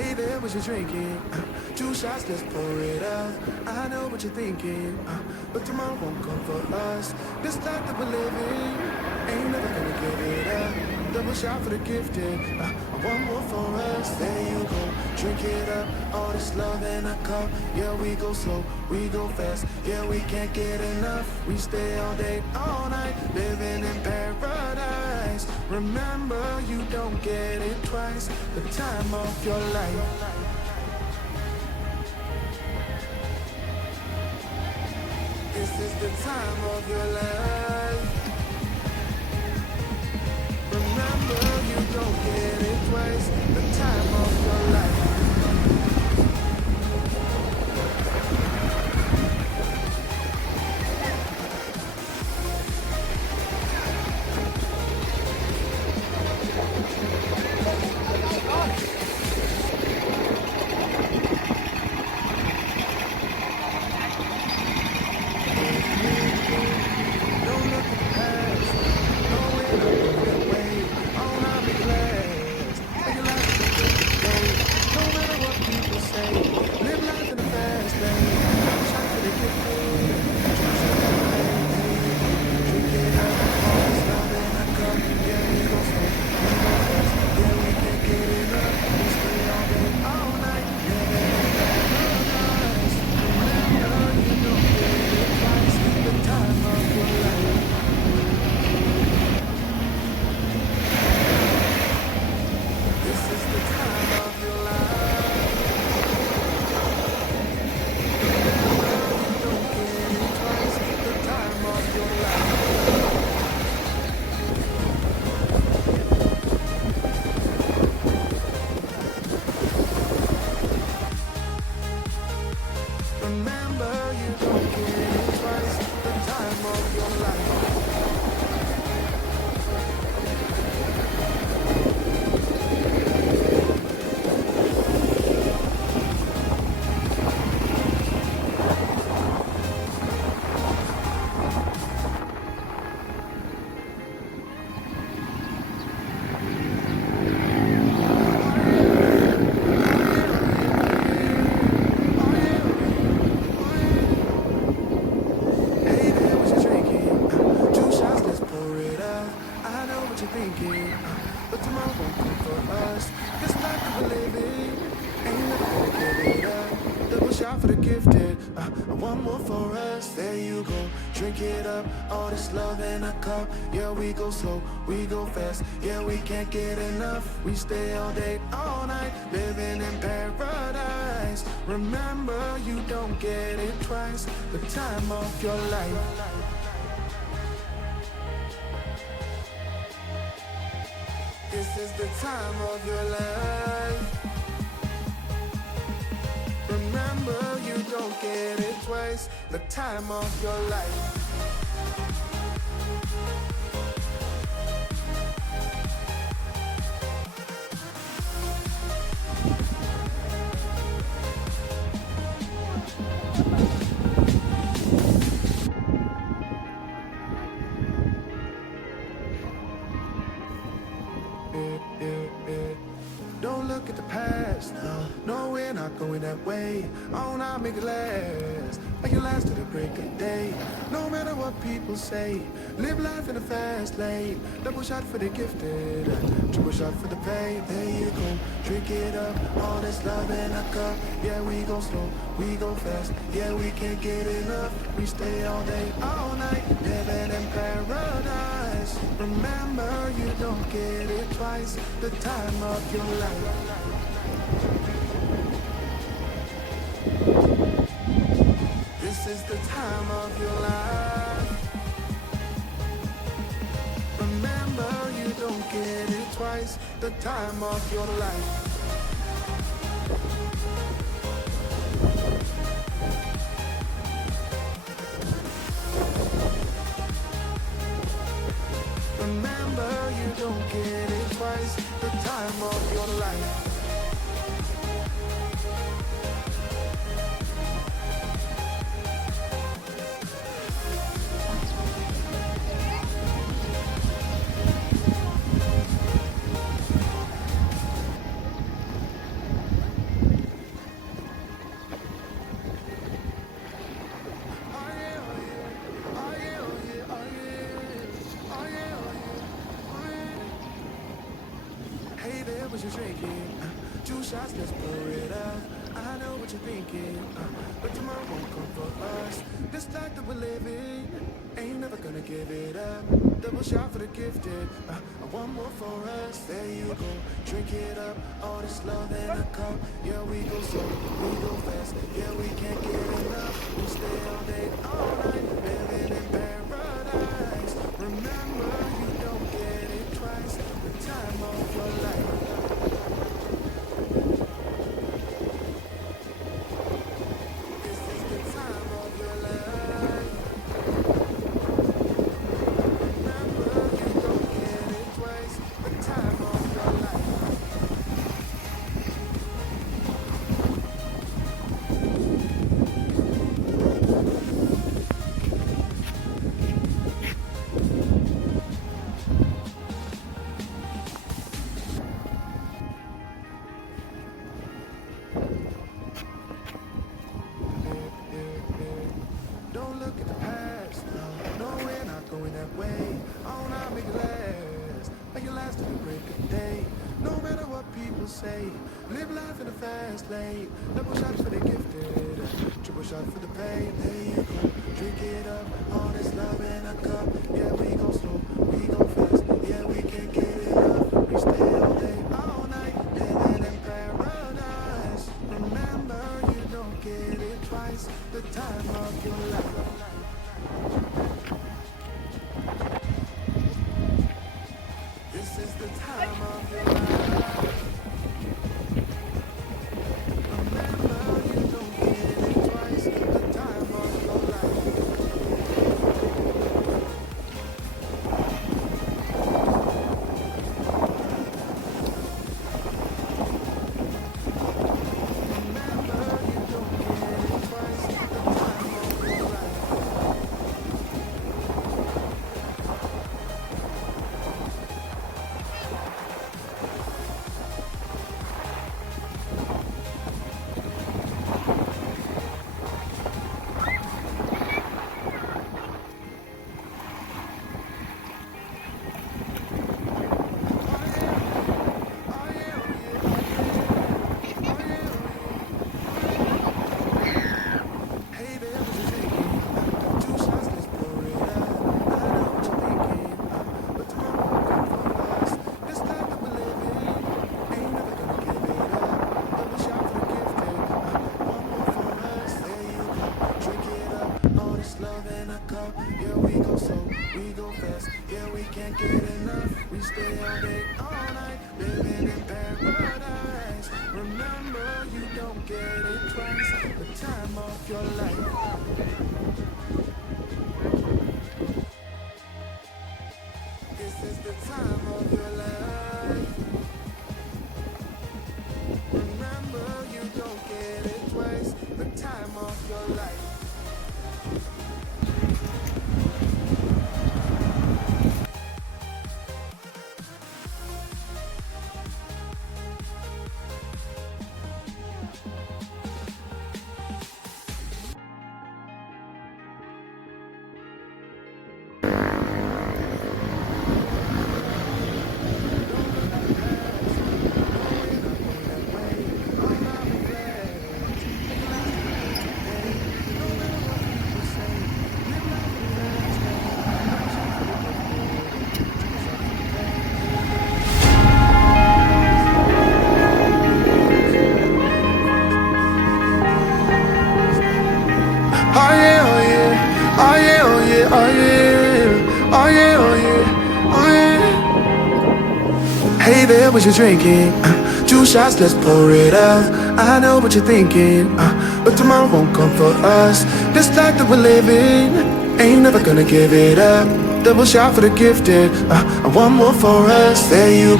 Hey there, what you drinking? Two shots, let's pour it out. I know what you're thinking, but tomorrow won't come for us. This life that we're living ain't never gonna give it up. Double shot for the gifted, one more for us. There you go, drink it up. All this love in a cup. Yeah, we go slow, we go fast. Yeah, we can't get enough. We stay all day, all night, living in paradise. Remember, you don't get it twice. The time of your life. This is the time of your life. Remember, you don't get it twice. The time of your life. For the gifted, one more for us. There you go, drink it up. All this love in a cup. Yeah, we go slow, we go fast. Yeah, we can't get enough. We stay all day, all night, living in paradise. Remember, you don't get it twice. The time of your life. This is the time of your life. Remember, you don't get it twice. The time of your life. Don't look at the past, no, we're not going that way. Oh, now make it last, make it last to the break of day. No matter what people say, live life in a fast lane. Double shot for the gifted, triple shot for the pain. There you go, drink it up, all this love in a cup. Yeah, we go slow, we go fast. Yeah, we can't get enough. We stay all day, all night, living in paradise. Remember, you don't get it twice. The time of your life. This is the time of your life. Remember, you don't get it twice. The time of your life. Remember, you don't get it twice. The time of your life. what you're drinking. 2 shots, let's pour it up. I know what you're thinking, but tomorrow won't come for us. This life that we're living, ain't never gonna give it up. Double shot for the gifted, one more for us. There you go, drink it up. All this love in a cup. Yeah, we go slow, we go fast. Yeah, we can't get enough. We stay all day, all night, living in paradise. Remember, you don't get it twice. The time of your life. Don't look at the past, no, we're not going that way. Oh, now make it last, make it last till the break of day. No matter what people say, live life in a fast lane. Double shots for the gifted, triple shot for the pain. There you go, drink it up, all this love in a cup. Yeah, we go slow, we go fast. Yeah, we can't get enough. We stay all day, all night, living in paradise. Remember, you don't get it twice. The time of your life. This is the time of your life. Remember, you don't get it twice. The time of your life. Yeah, we go slow, we go fast. Yeah, we can't get enough. We stay all day, all night, living in paradise. Remember, you don't get it twice. The time of your life. This is the time of your life. Remember, you don't get it twice. The time of your life. Oh yeah, oh yeah, oh yeah, oh yeah, oh yeah, oh yeah, oh yeah, oh yeah. Hey there, what you drinking? 2 shots, let's pour it up. I know what you're thinking, but tomorrow won't come for us. This life that we're living, ain't never gonna give it up. Double shot for the gifted, one more for us. There you go.